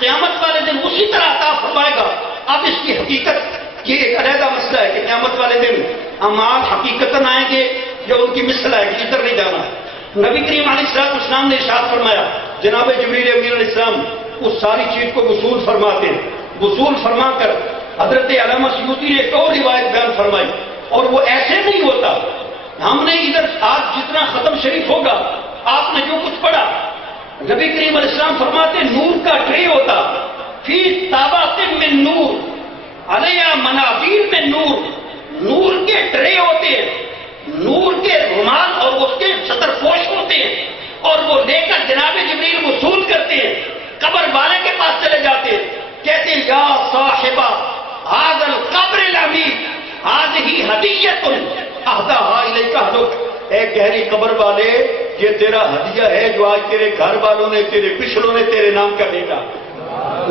قیامت والے دن اسی طرح عطا فرمائے گا. اب اس کی حقیقت یہ ایک علیحدہ مسئلہ ہے کہ قیامت والے دن اعمال حقیقتاً آئیں گے یا ان کی مثل آئے گی، ادھر نہیں جانا. نبی کریم علیہ السلام نے ارشاد فرمایا، جناب جبریل امین علیہ السلام اس ساری چیز کو وصول فرماتے ہیں. وصول فرما کر حضرت علامہ سیوطی نے ایک اور روایت بیان فرمائی، اور وہ ایسے نہیں ہوتا. ہم نے ادھر آج جتنا ختم شریف ہوگا آپ نے جو کچھ پڑھا، نبی کریم علیہ السلام فرماتے نور کا ٹرے ہوتا، فی طابات من نور علیہ منابیر من نور. نور کے ٹرے ہوتے ہیں، نور کے رومال اور اس کے سطر پوش ہوتے ہیں، اور وہ لے کر جناب جبریل وصول کرتے ہیں، قبر والے کے پاس چلے جاتے ہیں، کہتے ہیں یا صاحبہ ھذا القبر العمیق ھذہ ھدیۃ اہداھا الیک اہلک. اے گہری قبر والے، یہ تیرا ہدیہ ہے جو آج تیرے گھر والوں نے، تیرے پچھلوں نے تیرے نام کا بھیجا.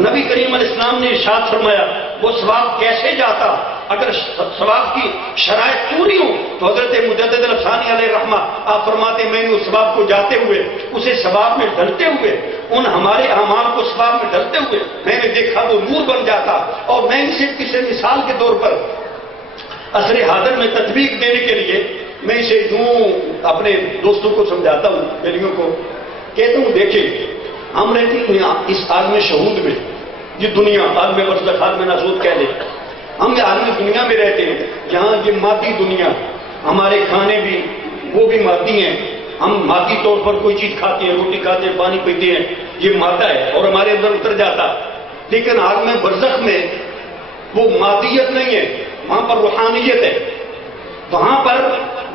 نبی کریم علیہ السلام نے ارشاد فرمایا وہ ثواب کیسے جاتا؟ اگر ثواب کی شرائط پوری ہوں تو حضرت مجدد الافسانی علیہ رحمہ آپ فرماتے میں نے اس ثواب کو جاتے ہوئے، اسے ثواب میں ڈلتے ہوئے، ان ہمارے اعمال کو ثواب میں ڈلتے ہوئے میں نے دیکھا وہ نور بن جاتا. اور میں اسے کسی مثال کے طور پر عصر حاضر میں تطبیق دینے کے لیے میں اسے یوں اپنے دوستوں کو سمجھاتا ہوں، بیلیوں کو کہتا ہوں دیکھیں ہم رہتے ہیں اس عالم شہود میں، یہ دنیا عالم برزخ عالم ناسوت کہہ لیں، ہم یہ عالم دنیا میں رہتے ہیں جہاں یہ مادی دنیا، ہمارے کھانے بھی وہ بھی مادی ہیں، ہم مادی طور پر کوئی چیز کھاتے ہیں، روٹی کھاتے ہیں، پانی پیتے ہیں، یہ مادہ ہے اور ہمارے اندر اتر جاتا. لیکن عالم برزخ میں وہ مادیت نہیں ہے، وہاں پر روحانیت ہے. وہاں پر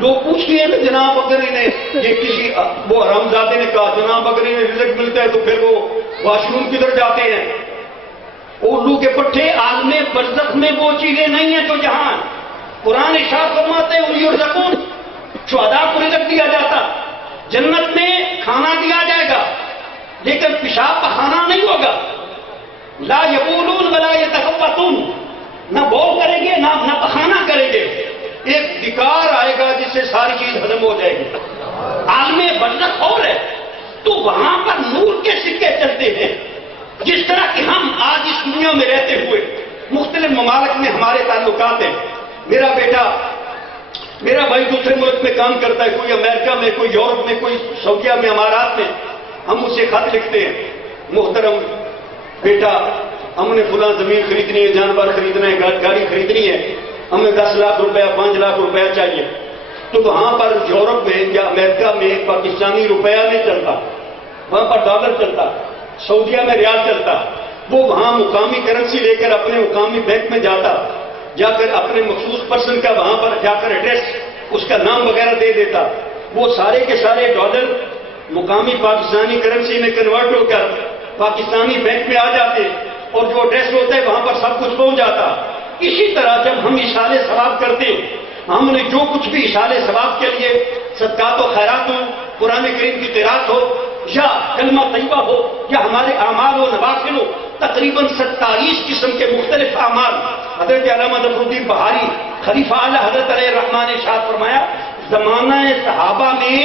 لوگ پوچھتے ہیں کہ جناب اگر انہیں یہ کسی وہ حرامزادے نے کہا جناب اگر انہیں رزق ملتا ہے تو پھر وہ واش روم کدھر جاتے ہیں؟ الو کے پٹھے عالم برزخ میں وہ چیزیں نہیں ہیں جو جہاں قرآن ارشاد فرماتے ہیں یرزقون، شہداء کو رزق دیا جاتا. جنت میں کھانا دیا جائے گا لیکن پیشاب پخانا نہیں ہوگا. لا یبولون ولا یتخبطون، نہ بول کریں گے نہ پخانا کریں گے. ایک ڈکار آئے گا جس سے ساری چیز ہضم ہو جائے گی. عالم برزخ اور ہے تو وہاں پر نور کے سکے چلتے ہیں. جس طرح کہ ہم آج اس دنیا میں رہتے ہوئے مختلف ممالک میں ہمارے تعلقات ہیں. میرا بھائی دوسرے ملک میں کام کرتا ہے، کوئی امریکہ میں، کوئی یورپ میں، کوئی سعودیہ میں، امارات میں. ہم اس سے خط لکھتے ہیں، محترم بیٹا ہم نے فلاں زمین خریدنی ہے، جانور خریدنا ہے، گاڑی خریدنی ہے، ہمیں 10 لاکھ روپیہ 5 لاکھ روپیہ چاہیے. تو وہاں پر یورپ میں یا امریکہ میں پاکستانی روپیہ نہیں چلتا، وہاں پر ڈالر چلتا، سعودیہ میں ریال چلتا. وہ وہاں مقامی کرنسی لے کر اپنے مقامی بینک میں جاتا، جا کر اپنے مخصوص پرسن کا وہاں پر جا کر ایڈریس، اس کا نام وغیرہ دے دیتا. وہ سارے کے سارے ڈالر مقامی پاکستانی کرنسی میں کنورٹ ہو کر پاکستانی بینک میں آ جاتے اور جو ایڈریس ہوتا ہے وہاں پر سب کچھ پہنچ جاتا. اسی طرح جب ہم اشارے ثواب کرتے ہیں، ہم نے جو کچھ بھی اشارے ثواب کے لیے صدقات و خیرات ہو، قرآن کریم کی قرات ہو یا کلمہ طیبہ ہو یا ہمارے اعمال و نوافل ہو، تقریباً 27 قسم کے مختلف اعمال. حضرت علامہ ظفر الدین بہاری خلیفہ اعلیٰ حضرت علیہ الرحمٰن نے ارشاد فرمایا زمانہ صحابہ میں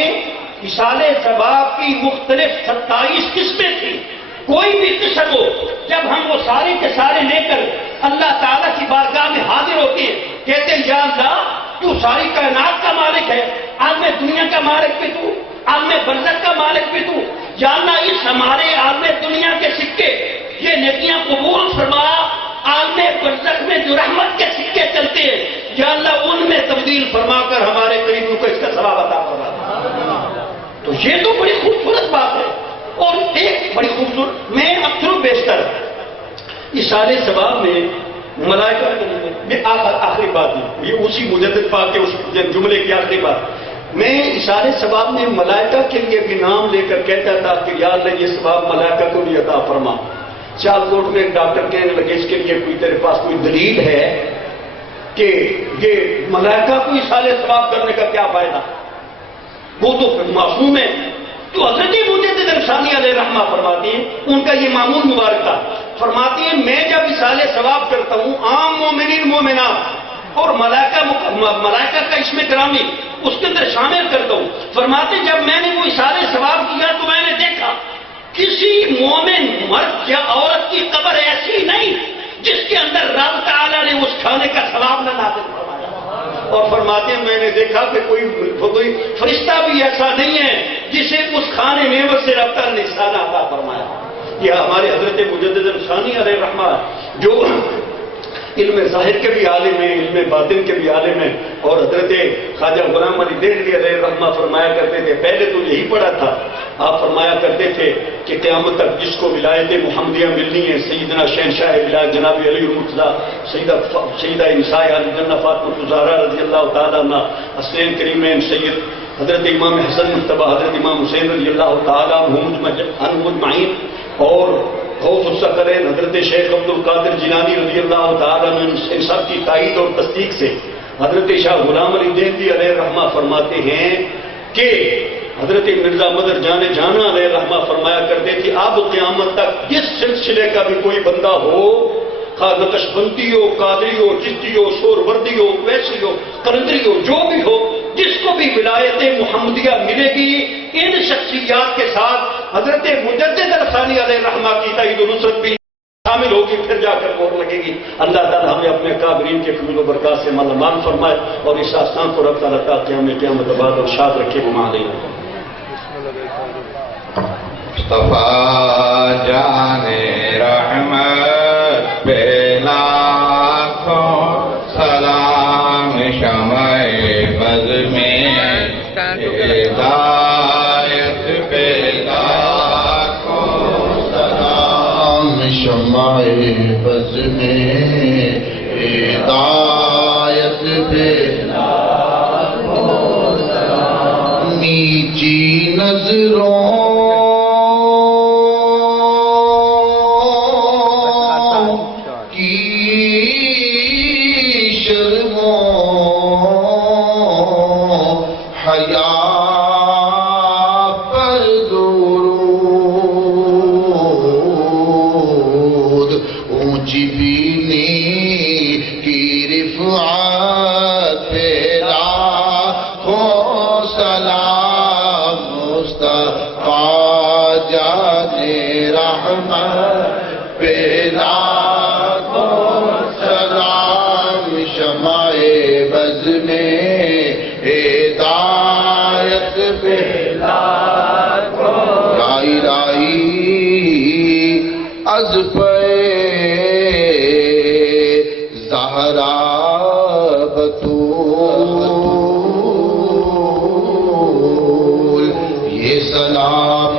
اشارے ثواب کی مختلف 27 قسمیں تھیں. کوئی بھی قسم ہو، جب ہم وہ سارے کے سارے لے کر اللہ تعالیٰ کی بارگاہ میں حاضر ہوتے ہیں، کہتے ہیں یا اللہ تو ساری کائنات کا مالک ہے، عالم دنیا کا مالک بھی تو، عالم برزخ کا مالک بھی تو. یا اللہ اس ہمارے عالم دنیا کے سکے یہ نیکیاں قبول فرما، عالم برزخ میں جو رحمت کے سکے چلتے ہیں یا اللہ ان میں تبدیل فرما کر ہمارے قریبوں کو اس کا ثواب عطا فرما. تو یہ تو بڑی خوبصورت بات ہے. اور ایک بڑی خوبصورت، میں اکثر و بیشتر اشارے ثواب میں ملائکہ یہ آخری بات ہے، یہ اسی مجدد پاک کے اس جملے کی آخری بات. میں اشارے ثواب میں ملائکہ کے لیے بھی نام لے کر کہتا تھا کہ یا اللہ یہ ثواب ملائکہ کو بھی عطا فرما. سیالکوٹ میں ایک ڈاکٹر کہنے لگے اس کے لیے کوئی تیرے پاس کوئی دلیل ہے کہ یہ ملائکہ کو اشارے ثواب کرنے کا کیا فائدہ؟ وہ تو معصوم ہے. تو حضرت مجدد الافسانی علیہ رحمہ فرماتے ہیں، ان کا یہ معمول مبارک تھا، فرماتے ہیں میں جب اشارے ثواب کرتا ہوں عام مومنین مومنات اور ملائکہ کا اسم گرامی اس کے اندر شامل کرتا ہوں. فرماتے جب میں نے وہ اشارے ثواب کیا تو میں نے دیکھا کسی مومن مرد یا عورت کی کھانے کا ثواب نہ نازل فرمایا۔ اور فرماتے ہیں میں نے دیکھا کہ کوئی فرشتہ بھی ایسا نہیں ہے جسے اس کھانے نعمت سے رفتہ نشانہ عطا فرمایا۔ یہ ہمارے حضرت مجدد ثانی علیہ رحمہ جو علم ظاہر کے بھی عالم ہیں، علم باطن کے بھی عالم ہیں، اور حضرت خواجہ غلام علی دہلوی علیہ رحمہ فرمایا کرتے تھے، پہلے تو یہی پڑھا تھا، آپ فرمایا کرتے تھے کہ قیامت تک جس کو ولایت محمدیہ ملنی ہے، سیدنا شہنشاہ ولایت جناب علی المرتضیٰ، سیدہ نساء اہل جنہ فاطمہ الزہرا رضی اللہ تعالیٰ عنہ، حسین کریمین سید حضرت امام حسن مجتبیٰ، حضرت امام حسین رضی اللہ تعالیٰ عنہم اجمعین، اور غوث الثقلین حضرت شیخ عبد القادر جیلانی رضی اللہ تعالیٰ عنہ، ان سب کی تائید اور تصدیق سے حضرت شاہ غلام علی دہلوی علیہ رحمہ فرماتے ہیں کہ حضرت مرزا مدر جان جانا علیہ رحمہ فرمایا کرتے تھے اب قیامت تک جس سلسلے کا بھی کوئی بندہ ہو، خواہ نقش بندی ہو، قادری ہو، چشتی ہو، سور وردی ہو، ویسی ہو، قلندری ہو، جو بھی ہو، جس کو بھی ولایت محمدیہ ملے گی، ان شخصیات کے ساتھ حضرت مجدد ثانی علیہ رحمہ کی تائید و نصرت بھی شامل ہوگی، پھر جا کر مہر لگے گی۔ اللہ تعالی ہمیں اپنے کابرین کے فضل و برکات سے مالا مال فرمائے، اور اس آستان کو رب تعالیٰ کہ ہمیں قیامت بعد اور شاد رکھے گما دیں۔ مصطفیٰ جان رحمت پہ لاکھوں سلام، شمع بز میں ہدایت پہ لاکھوں سلام، شمع بز میں ہدایت پہ لاکھوں سلام، نیچی نظروں از پہ زہرا بطول یہ سلام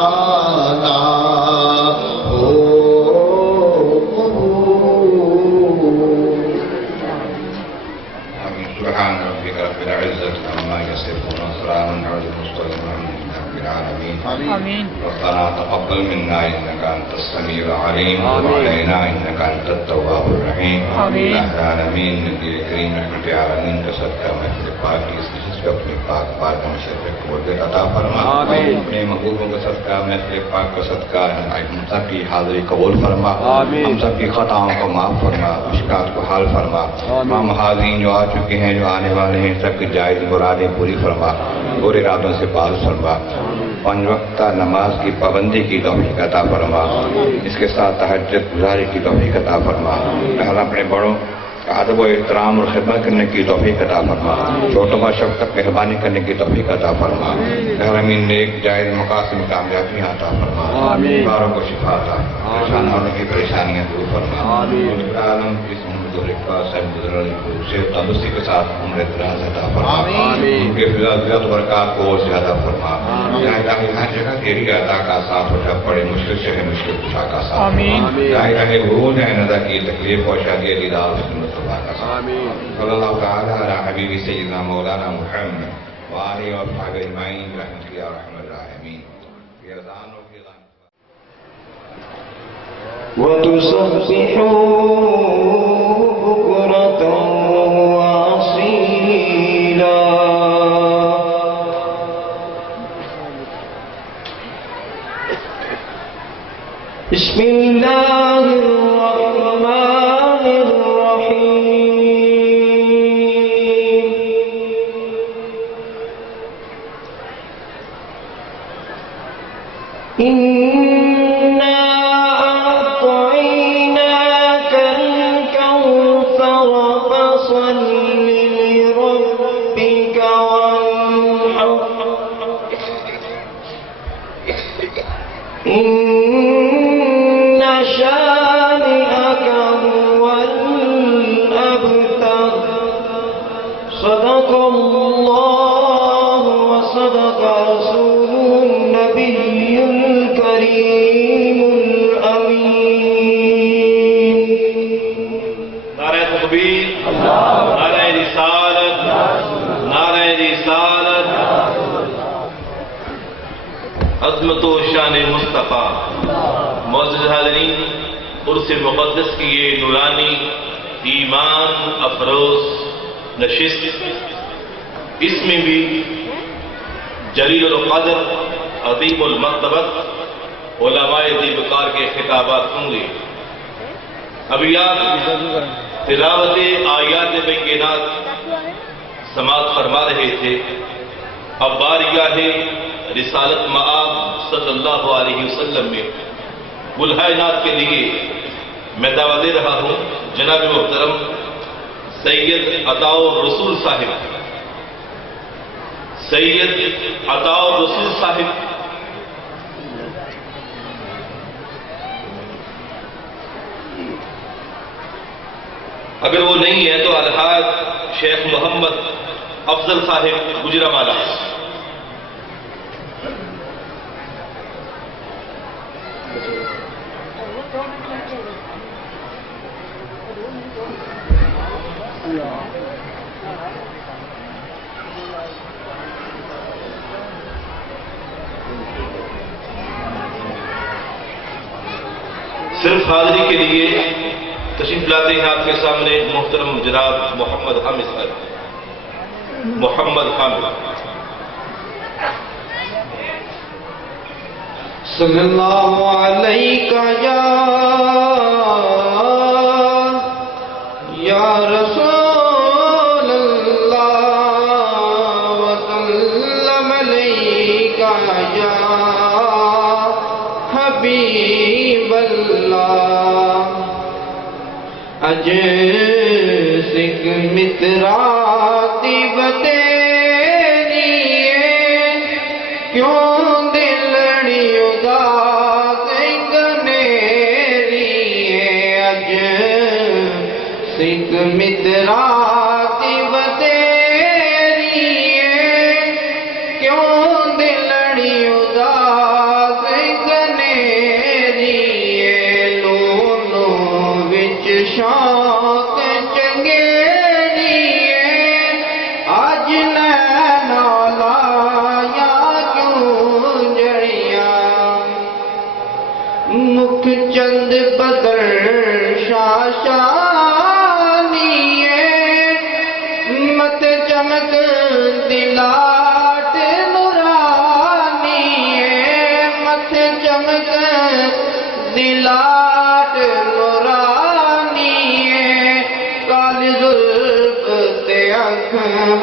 عاجزانہ ہو سبحان ربک رب العزت عما یصفون وسلام علی المرسلین آمين. ربنا تقبل منا انك انت السميع العليم وعلينا انك انت التواب الرحيم. آمين. العالمین نبی کریم رحمت عالمین کا صدقہ محفل پاک کی اس نشست پہ اپنی پاک بار کا مشرف قبول عطا فرما. آمین. اپنے محبوبوں کا صدقہ محفل پاک کا صدقہ ہم سب کی حاضری قبول فرما. آمین. ہم سب کی خطاؤں کو معاف فرما، مشکلات کو حل فرما. تمام حاضرین جو آ چکے ہیں، جو آنے والے ہیں، سب کی جائز مرادیں پوری فرما، برے ارادوں سے باز فرما. 5 وقتہ نماز کی پابندی کی توفیق عطا فرما، اس کے ساتھ تہجد گزاری کی توفیق عطا فرما. اللہ اپنے بڑوں کا ادب و احترام اور خدمت کرنے کی توفیق عطا فرما، چھوٹوں کا شفقت مہربانی کرنے کی توفیق عطا فرما. امین نیک جائز مقاصد میں کامیابی عطا فرما، بیماروں کو شفا عطا فرما، پریشان والوں کی پریشانیاں دور فرما. عالم اس سے تندرستی کے ساتھ عمر دراز عطا فرما، ان کے فضیلت برکات کو اور زیادہ فرما. ہر جگہ تیری عطا کا ساتھ ہو، جب بڑے مشکل سے ہے مشکل کشا کا ساتھ. ظاہر غرور ہے ندا کی تکلیف پہنچا دیا دیدار مصطفیٰ کا ساتھ. صلی اللہ تعالیٰ علی حبیب سیدنا مولانا محمد وآلہ وصحبہ اجمعین برحمتک یا ارحم الراحمین. فی اذان و فی غان بكرة وأصيلا بسم الله الرحمن الرحيم. إنا إن شانئك هو الأبتر صدق الله وصدق رسوله النبي الكريم الأمين. نعرہ تکبیر، نعرہ رسالت، نعرہ رسالت. عظمت و شان مصطفیٰ. معزز حاضرین، عرس مقدس کی یہ نورانی ایمان افروز نشست، اس میں بھی جلیل القدر عظیم المرتبت علماء دیوکار کے خطابات ہوں گے. ابھی آپ تلاوت آیات بینات سماعت فرما رہے تھے. اب بارگاہ رسالت مآب صلی اللہ علیہ وسلم میں بلہائنات کے لیے میں دعوت دے رہا ہوں جناب محترم سید عطاء الرسول صاحب. سید عطاء الرسول صاحب اگر وہ نہیں ہے تو الحاج شیخ محمد افضل صاحب گجرانوالہ. صرف حاضری کے لیے تشریف لاتے ہیں آپ کے سامنے محترم جناب محمد حامد صاحب. محمد حامد. صلی اللہ علیہ یا رسول اللہ وسلم علیہ یا حبیب اللہ. اج سکھ متراتی بتیری کیوں دلڑی اداس گنیری. اج سکھ متراتی بتیری کیوں دلڑی اداس گنیری. لونو وچ شوق چنگیری اج لینا لایا کیوں جڑیاں. مکھ چند بدر شاشانی مت چمک دلاٹ نورانی. مت چمک دلاٹ نورانی. کالی زلف تے اکھ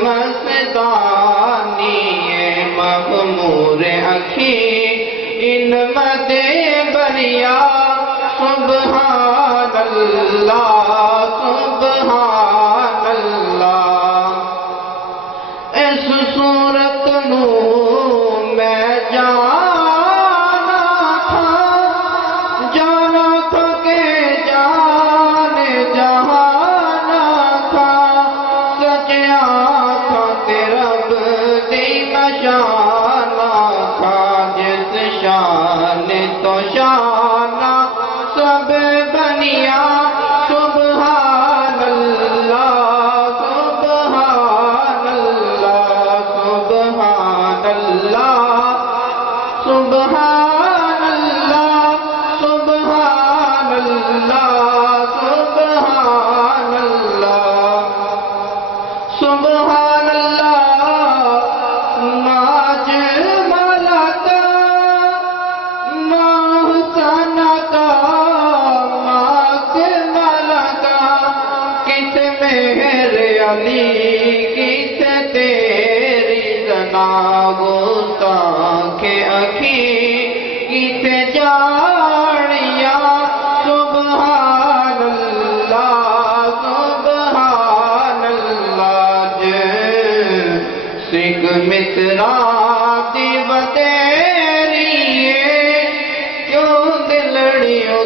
مستانی. مغمور اکھی ان مد بریا. سبحان اللہ سبحان اللہ. اس صورت نو میں جانا تھا کہ جان جہانا تھا. سچ آنکھاں تے رب دی مشانہ تھا. جس شان تو شانہ سب بنیا. سبحان اللہ سبحان اللہ سبحان اللہ سبحان اللہ سبحان اللہ سبحان اللہ سبحان اللہ. ما جمال کا ما حسن کا ما کمال کا. کس میرے علی کس تیری ثنا گستاخ اکھی کس جاڑیا. سبحان اللہ سبحان اللہ. سکھ متراتی بتیری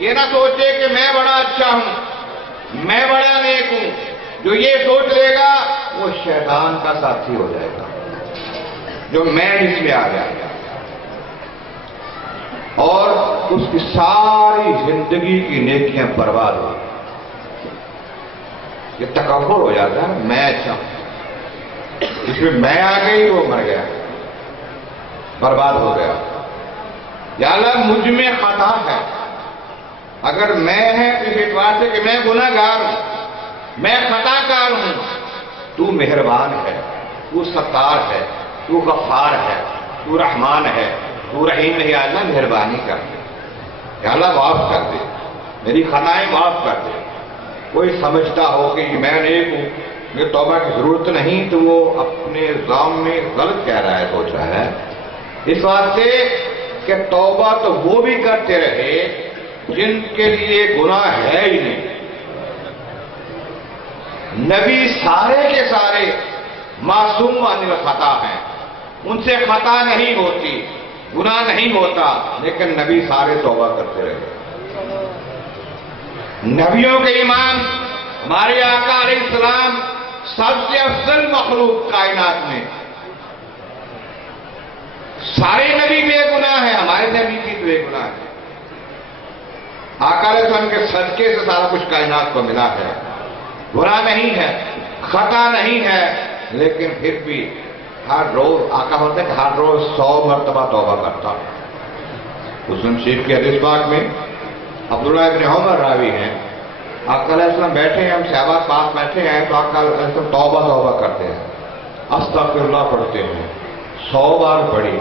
یہ نہ سوچے کہ میں بڑا اچھا ہوں، میں بڑا نیک ہوں. جو یہ سوچ لے گا وہ شیطان کا ساتھی ہو جائے گا، جو میں اس میں آ جائے گا، اور اس کی ساری زندگی کی نیکیاں برباد ہو. یہ تکبر ہو جاتا ہے، میں اچھا ہوں. جس میں میں آ گئی وہ مر گیا، برباد ہو گیا. یا اللہ مجھ میں خطا ہے، اگر میں ہے تو اس اعتبار سے کہ میں گناہ گار ہوں، میں خطا کار ہوں. تو مہربان ہے، تو ستار ہے، تو غفار ہے، تو رحمان ہے، تو رحیم ہے. یا اللہ مہربانی کر دے، یا اللہ معاف کر دے، میری خطائیں معاف کر دے. کوئی سمجھتا ہو کہ میں نیک ہوں، مجھے توبہ کی ضرورت نہیں، تو وہ اپنے ذام میں غلط کہہ رہا ہے، سوچ رہا ہے. اس واسطے کہ توبہ تو وہ بھی کرتے رہے جن کے لیے گناہ ہے ہی نہیں. نبی سارے کے سارے معصوم عن الخطا ہیں، ان سے خطا نہیں ہوتی، گناہ نہیں ہوتا، لیکن نبی سارے توبہ کرتے رہے. نبیوں کے امام ہمارے آقا علیہ السلام سب سے افضل مخلوق کائنات میں، سارے نبی بے گناہ ہیں، ہمارے نبی بھی بے گناہ ہے. آقا علیہ السلام کے صدقے سے سارا کچھ کائنات کو ملا ہے. گناہ نہیں ہے، خطا نہیں ہے، لیکن پھر بھی ہر روز آقا ہوتا ہے کہ ہر روز 100 مرتبہ توبہ کرتا. مسلم شریف کی حدیث پاک میں عبداللہ ابن عمر راوی ہیں، آقا علیہ السلام بیٹھے ہیں، ہم صحابہ پاس بیٹھے ہیں، تو آقا علیہ السلام توبہ کرتے ہیں، استغفر اللہ پڑھتے ہیں. 100 بار پڑھی.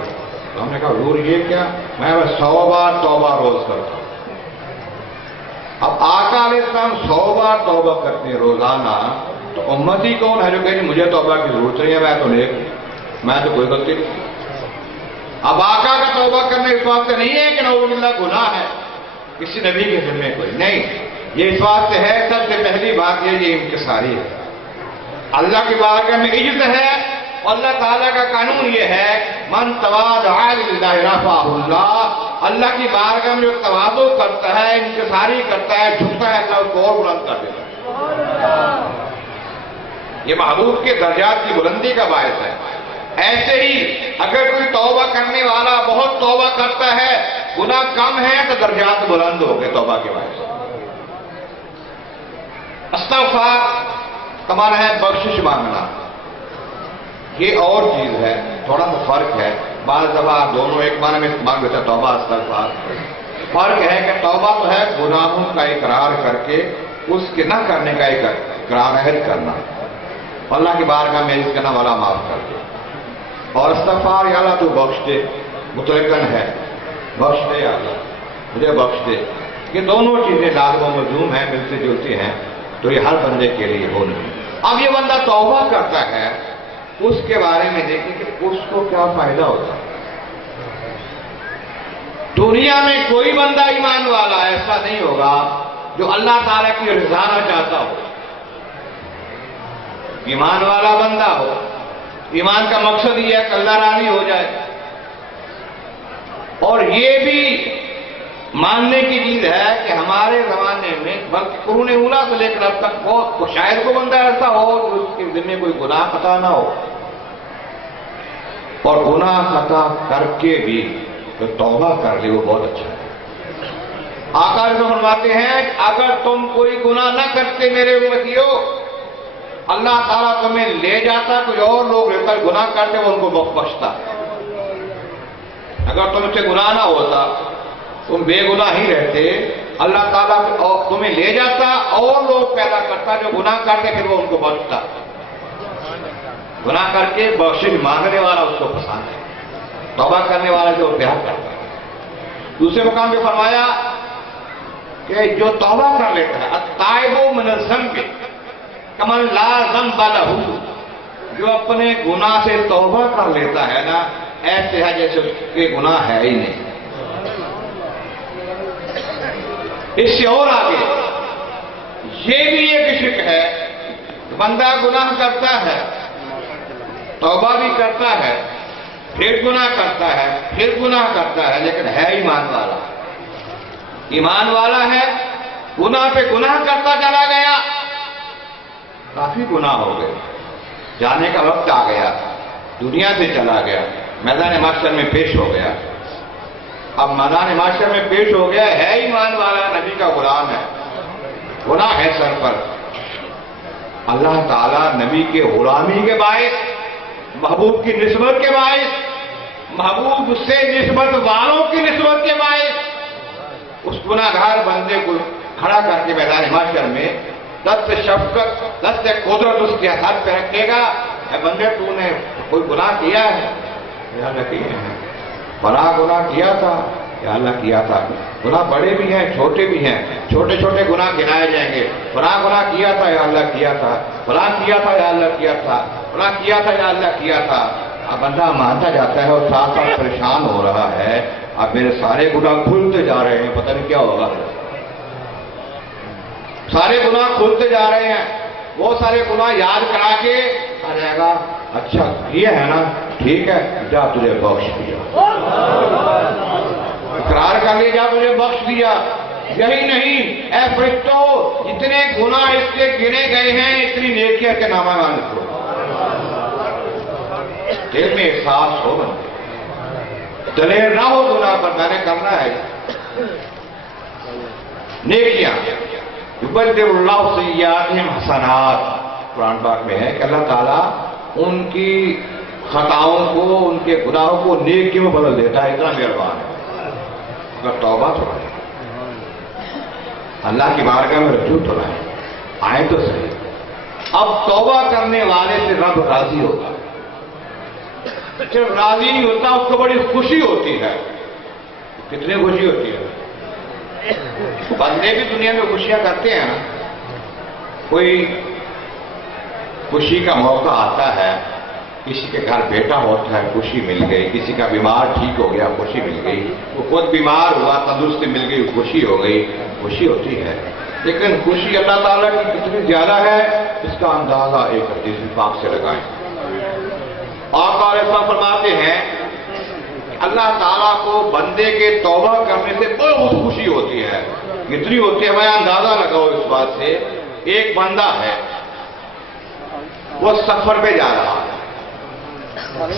تو ہم نے کہا حضور یہ کیا؟ میں 100 بار توبہ روز کرتا ہوں. اب آقا علیہ السلام 100 بار توبہ کرتے ہیں روزانہ، تو امتی کون ہے جو کہ مجھے توبہ کی ضرورت نہیں ہے، میں تو نیک ہوں، میں تو کوئی غلطی نہیں. اب آقا کا توبہ کرنا اس بات سے نہیں ہے کہ نعوذ باللہ گناہ ہے کسی نبی کے ذمہ کوئی نہیں. یہ اس بات سے ہے، سب سے پہلی بات یہ انکساری ہے. اللہ کی بارگاہ میں عزت ہے، اور اللہ تعالیٰ کا قانون یہ ہے من تواضع للہ رفعہ اللہ. اللہ کی بارگاہ میں جو تواضع کرتا ہے، انکساری کرتا ہے، جھکتا ہے، اللہ اس کو اور بلند کر دیتا ہے. یہ محبوب کے درجات کی بلندی کا باعث ہے. ایسے ہی اگر کوئی توبہ کرنے والا بہت توبہ کرتا ہے، گناہ کم ہے، تو درجات بلند ہو گئے توبہ کے باعث. استغفار کا معنی ہے بخشش مانگنا. یہ اور چیز ہے، تھوڑا سا فرق ہے. بعض دفعہ دونوں ایک معنی میں مانگ لیتا توبہ استغفار. فرق ہے کہ توبہ تو ہے گناہوں کا اقرار کر کے اس کے نہ کرنے کا اقرار عہد کرنا، اللہ کی بارگاہ میں اس کا نہ والا معاف کر دے. اور استغفار یا اللہ تو بخش دے، مطلقاً ہے بخش دے یا اللہ مجھے بخش دے. یہ دونوں چیزیں لازم و ملزوم ہیں، ملتی جلتی ہیں، تو یہ ہر بندے کے لیے ہو نہیں. اب یہ بندہ توبہ کرتا ہے، اس کے بارے میں دیکھیں کہ اس کو کیا فائدہ ہوتا ہے. دنیا میں کوئی بندہ ایمان والا ایسا نہیں ہوگا جو اللہ تعالیٰ کی رضا نہ چاہتا ہو. ایمان والا بندہ ہو، ایمان کا مقصد یہ ہے کہ اللہ راضی ہو جائے. اور یہ بھی ماننے کی چیز ہے کہ ہمارے زمانے میں بلکہ قرون اولیٰ سے لے کر اب تک بہت شاید کو بندہ ایسا ہو کہ اس کے ذمہ کوئی گناہ خطا نہ ہو، اور گناہ خطا کر کے بھی جو توبہ کر لے وہ بہت اچھا ہے. آقا فرماتے ہیں اگر تم کوئی گناہ نہ کرتے میرے امتیوں، اللہ تعالیٰ تمہیں لے جاتا، کوئی اور لوگ لے کر گناہ کرتے وہ ان کو بخشتا. اگر تم سے گناہ نہ ہوتا، تم بے گناہ ہی رہتے، اللہ تعالیٰ تمہیں لے جاتا اور لوگ پیدا کرتا جو گناہ کرتے، پھر وہ ان کو بخشتا. گناہ کر کے بخشش مانگنے والا اس کو پسند ہے، توبہ کرنے والا جو پیار کرتا ہے. دوسرے مقام پہ فرمایا کہ جو توبہ کر لیتا ہے التائب من الذنب کمن لا ذنب لہ، جو اپنے گناہ سے توبہ کر لیتا ہے نا، ایسے ہے جیسے اس کے گناہ ہے ہی نہیں. اس سے اور آگے یہ بھی ایک شرک ہے، بندہ گناہ کرتا ہے، توبہ بھی کرتا ہے، پھر گناہ کرتا ہے، پھر گناہ کرتا ہے، لیکن ہے ایمان والا. ایمان والا ہے، گناہ پہ گناہ کرتا چلا گیا، کافی گناہ ہو گئے، جانے کا وقت آ گیا، دنیا سے چلا گیا، میدان محشر میں پیش ہو گیا۔ اب میدان محشر میں پیش ہو گیا، ہے ایمان والا، نبی کا غلام ہے، گناہ ہے سر پر۔ اللہ تعالیٰ نبی کے غلامی کے باعث، محبوب کی نسبت کے باعث، محبوب سے نسبت والوں کی نسبت کے باعث اس گناہگار بندے کو کھڑا کر کے میدان محشر میں دست شفقت، دست قدرت اس کے ہاتھ پہ رکھے گا، اے بندے تو نے کوئی گناہ کیا ہے؟ یا اللہ کیا ہے، بڑا گناہ کیا تھا، یا اللہ کیا تھا۔ گناہ بڑے بھی ہیں، چھوٹے بھی ہیں، چھوٹے چھوٹے گناہ گنائے جائیں گے، بڑا گناہ کیا تھا یا اللہ کیا تھا، بڑا کیا تھا یا اللہ کیا تھا، بڑا کیا تھا یا اللہ کیا تھا۔ اب بندہ مانتا جاتا ہے اور ساتھ ساتھ پریشان ہو رہا ہے، اب میرے سارے گناہ کھلتے جا رہے ہیں، پتہ نہیں کیا ہوگا، سارے گناہ کھلتے جا رہے ہیں، وہ سارے گناہ یاد کرا کے آ جائے گا، اچھا یہ ہے نا، ٹھیک ہے، جا تجھے بخش دیا، اقرار کر لے، جا تجھے بخش دیا۔ یہی نہیں، اے فرشتوں جتنے گناہ اس کے گنے گئے ہیں اتنی نیکیاں کے نامہ مان لکھو۔ دل میں احساس ہو، دلیر نہ ہو گناہ پر، میں نے کرنا ہے نیکیاں۔ یبدل اللہ سیئاتہم حسنات، قرآن پاک میں ہے کہ اللہ تعالیٰ ان کی خطاؤں کو، ان کے گناہوں کو نیکیوں میں بدل دیتا ہے، اتنا مہربان ہے۔ اگر توبہ تو آئے، اللہ کی بارگاہ میں رجوع تو آئے تو صحیح۔ اب توبہ کرنے والے سے رب راضی ہوگا، صرف راضی نہیں ہوتا، اس کو بڑی خوشی ہوتی ہے۔ کتنی خوشی ہوتی ہے؟ بندے بھی دنیا میں خوشیاں کرتے ہیں نا، کوئی خوشی کا موقع آتا ہے، کسی کے گھر بیٹا ہوتا ہے، خوشی مل گئی، کسی کا بیمار ٹھیک ہو گیا، خوشی مل گئی، وہ خود بیمار ہوا، تندرستی مل گئی، خوشی ہو گئی، خوشی ہوتی ہے۔ لیکن خوشی اللہ تعالیٰ کی کتنی زیادہ ہے اس کا اندازہ ایک حدیث پاک سے لگائیں۔ آقا علیہ السلام فرماتے ہیں اللہ تعالیٰ کو بندے کے توبہ کرنے سے بہت خوشی ہوتی ہے، کتنی ہوتی ہے میں اندازہ لگاؤ اس بات سے۔ ایک بندہ ہے، وہ سفر پہ جا رہا ہے،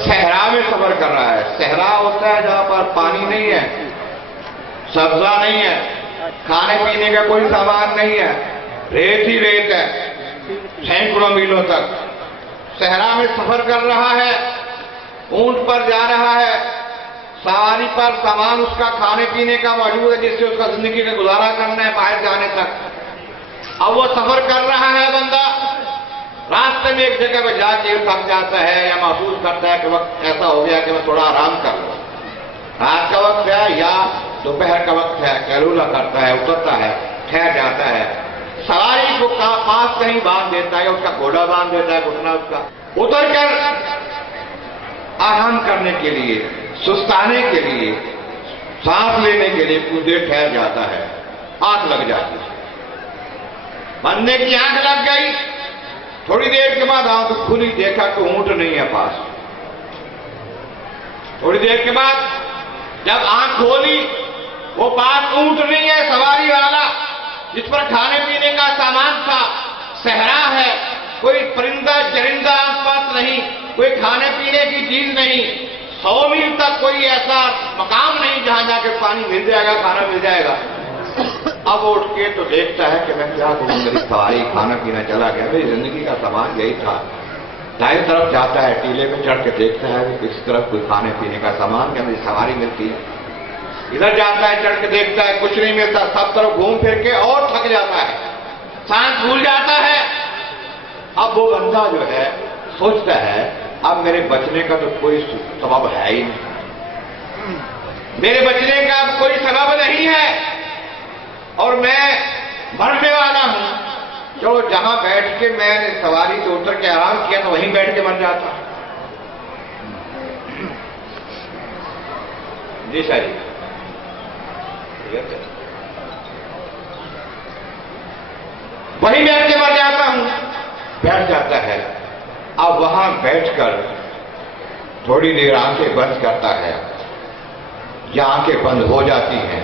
صحرا میں سفر کر رہا ہے۔ صحرا ہوتا ہے جہاں پر پانی نہیں ہے، سبزہ نہیں ہے، کھانے پینے کا کوئی سامان نہیں ہے، ریت ہی ریت ہے، سینکڑوں میلوں تک۔ صحرا میں سفر کر رہا ہے، اونٹ پر جا رہا ہے، سواری پر سامان اس کا کھانے پینے کا موجود ہے جس سے اس کا زندگی کا گزارا کرنا ہے باہر جانے تک۔ اب وہ سفر کر رہا ہے بندہ، راستے میں ایک جگہ پہ جا کے تھک جاتا ہے یا محسوس کرتا ہے کہ وقت ایسا ہو گیا کہ میں تھوڑا آرام کر لوں، رات کا وقت ہے یا دوپہر کا وقت ہے، کیلولا کرتا ہے، اترتا ہے، ٹھہر جاتا ہے، سواری کو پاس کہیں باندھ دیتا ہے، اس کا گھوڑا باندھ دیتا ہے، گھٹنا اس کا اتر کر آرام کرنے کے لیے، سستانے کے لیے، سانس لینے کے لیے کچھ دیر ٹھہر جاتا ہے، آنکھ لگ جاتی ہے، بندے کی آنکھ لگ گئی، تھوڑی دیر کے بعد آنکھ کھلی، دیکھا کہ اونٹ نہیں ہے پاس، تھوڑی دیر کے بعد جب آنکھ کھولی وہ پاس اونٹ نہیں ہے، سواری والا جس پر کھانے پینے کا سامان تھا، صحرا ہے، کوئی پرندہ چرندہ آس پاس نہیں، کوئی کھانے پینے کی چیز نہیں، 100 میل تک کوئی ایسا مقام نہیں جہاں جا کے پانی مل جائے گا، کھانا مل جائے گا۔ اب اٹھ کے تو دیکھتا ہے کہ میں کیا کروں، میری سواری کھانا پینا چلا گیا، میری زندگی کا سامان یہی تھا۔ دائیں طرف جاتا ہے، ٹیلے پہ چڑھ کے دیکھتا ہے کہ کس طرف کوئی کھانے پینے کا سامان کیا میری سواری ملتی ہے، ادھر جاتا ہے، چڑھ کے دیکھتا ہے کچھ نہیں ملتا، سب طرف گھوم پھر کے اور تھک جاتا ہے، سانس بھول جاتا ہے۔ اب وہ بندہ جو ہے سوچتا ہے اب میرے بچنے کا تو کوئی سبب ہے ہی نہیں، میرے بچنے کا اب کوئی سبب نہیں ہے اور میں مرنے والا ہوں، جو جہاں بیٹھ کے میں نے سواری سے اتر کے آرام کیا تو وہیں بیٹھ کے مر جاتا۔ جی شاہ جی، وہیں بیٹھ کے مر جاتا ہوں، بیٹھ جاتا ہے۔ اب وہاں بیٹھ کر تھوڑی دیر آنکھیں بند کرتا ہے یا آنکھیں بند ہو جاتی ہیں،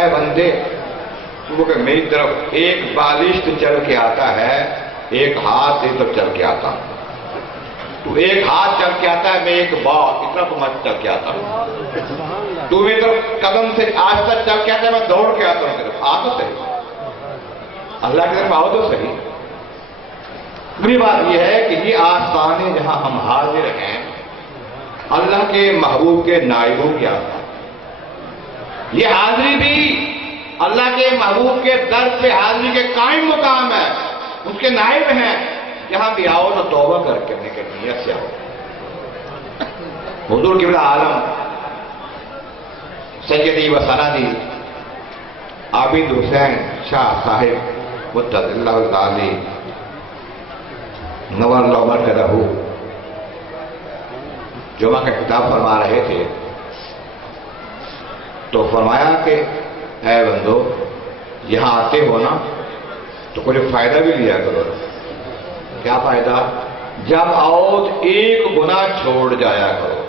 اے بندے وہ کہ میری طرف ایک بالشت چل کے آتا ہے، ایک ہاتھ سے تو چل کے آتا ہوں، تو ایک ہاتھ چل کے آتا ہے، میں ایک اتنا تو مت چل کے آتا ہوں، تو میری طرف قدم سے آج تک چل کے آتا ہے، میں دوڑ کے آتا ہوں طرف آ تو صحیح، اللہ کی طرف آؤ تو صحیح۔ بری بات یہ ہے کہ یہ آستانے جہاں ہم حاضر ہیں اللہ کے محبوب کے نائبوں کی آستان، یہ حاضری بھی اللہ کے محبوب کے در پہ حاضری کے قائم مقام ہے، اس کے نائب ہیں، جہاں بھی آؤ تو توبہ کر کے نیت سے آؤ۔ حضور قبلہ عالم سیدی و سندی عابد حسین شاہ صاحب مجد اللہ تعالی نور اللہ مرکزہ جمعہ کا خطاب فرما رہے تھے تو فرمایا کہ اے بندو یہاں آتے ہو نا تو کچھ فائدہ بھی لیا کرو۔ کیا فائدہ؟ جب آؤ تو ایک گناہ چھوڑ جایا کرو،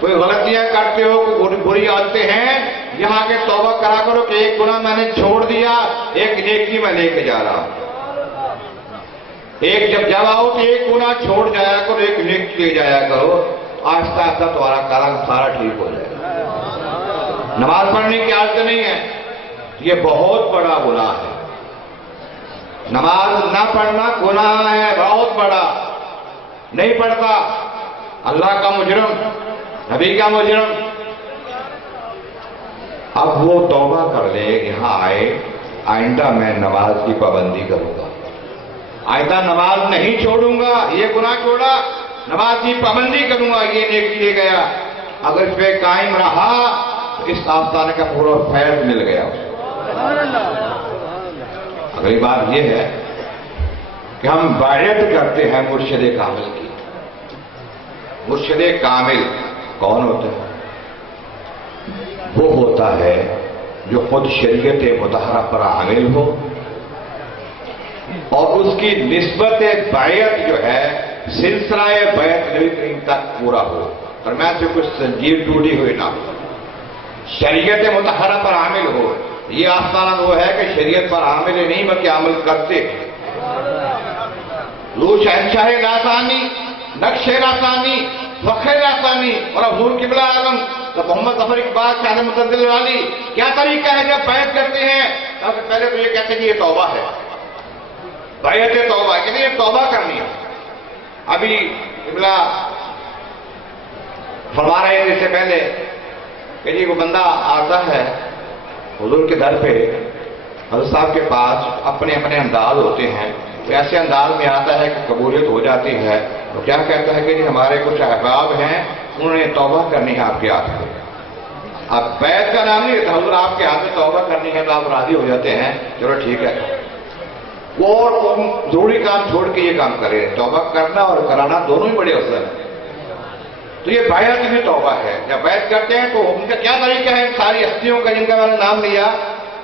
کوئی غلطیاں کرتے ہو، کوئی بری عادتیں ہیں، یہاں کے توبہ کرا کرو کہ ایک گناہ میں نے چھوڑ دیا، ایک نیکی میں لے کے جا رہا ہوں۔ ایک جب آؤ تو ایک گناہ چھوڑ جایا کرو، ایک نیکی لے جایا کرو، آہستہ آہستہ تمہارا کارا سارا ٹھیک ہو جائے گا۔ نماز پڑھنے کی عادت نہیں ہے، یہ بہت بڑا گناہ ہے، نماز نہ پڑھنا گناہ ہے بہت بڑا، نہیں پڑھتا اللہ کا مجرم، نبی کا مجرم۔ اب وہ توبہ کر لے، یہاں آئے آئندہ میں نماز کی پابندی کروں گا، آئندہ نماز نہیں چھوڑوں گا، یہ گناہ چھوڑا نماز کی پابندی کروں گا، یہ نیکی لے گیا۔ اگر اس پہ قائم رہا تو اس آستانے کا پورا فیض مل گیا۔ اگلی بات یہ ہے کہ ہم بیعت کرتے ہیں مرشد کامل کی۔ مرشد کامل کون ہوتا ہے؟ وہ ہوتا ہے جو خود شریعت مطہرہ پر عامل ہو اور اس کی نسبت بیعت جو ہے سلسلہ بیعت نبی کریم تک پورا ہو، درمیان سے کچھ زنجیر ٹوٹی ہوئی نہ ہو، شریعت مطہرہ پر عامل ہو۔ یہ آستانہ وہ ہے کہ شریعت پر عامل نہیں بلکہ عمل کرتے۔ رو شہنشاہ لاسانی، نقش لاسانی، فخر لاسانی اور حضور قبلہ اعظم محمد ظفر اقبال شاہ متدل والی کیا طریقہ ہے جب بیعت کرتے ہیں؟ پہلے تو یہ کہتے ہیں کہ یہ توبہ ہے، بیعت توبہ کہ یہ توبہ کرنی ہے۔ ابھی قبلہ فرما رہے ہیں اس سے پہلے کہ جی وہ بندہ آتا ہے حضور کے در پہ، حضرت صاحب کے پاس اپنے اپنے انداز ہوتے ہیں، تو ایسے انداز میں آتا ہے کہ قبولیت ہو جاتی ہے، تو کیا کہتا ہے کہ جی ہمارے کچھ احباب ہیں انہوں نے توبہ کرنی ہے آپ کے ہاتھ میں۔ اب بیعت کا نام نہیں، حضور آپ کے ہاتھ میں توبہ کرنی ہے تو آپ راضی ہو جاتے ہیں، چلو ٹھیک ہے۔ وہ اور ضروری کام چھوڑ کے یہ کام کرے، توبہ کرنا اور کرانا دونوں ہی بڑے افضل ہیں۔ تو یہ بیعت بھی توبہ ہے۔ جب بیعت کرتے ہیں تو ان کا کیا طریقہ ہے؟ ساری ہستیوں کا جن کا میں نے نام لیا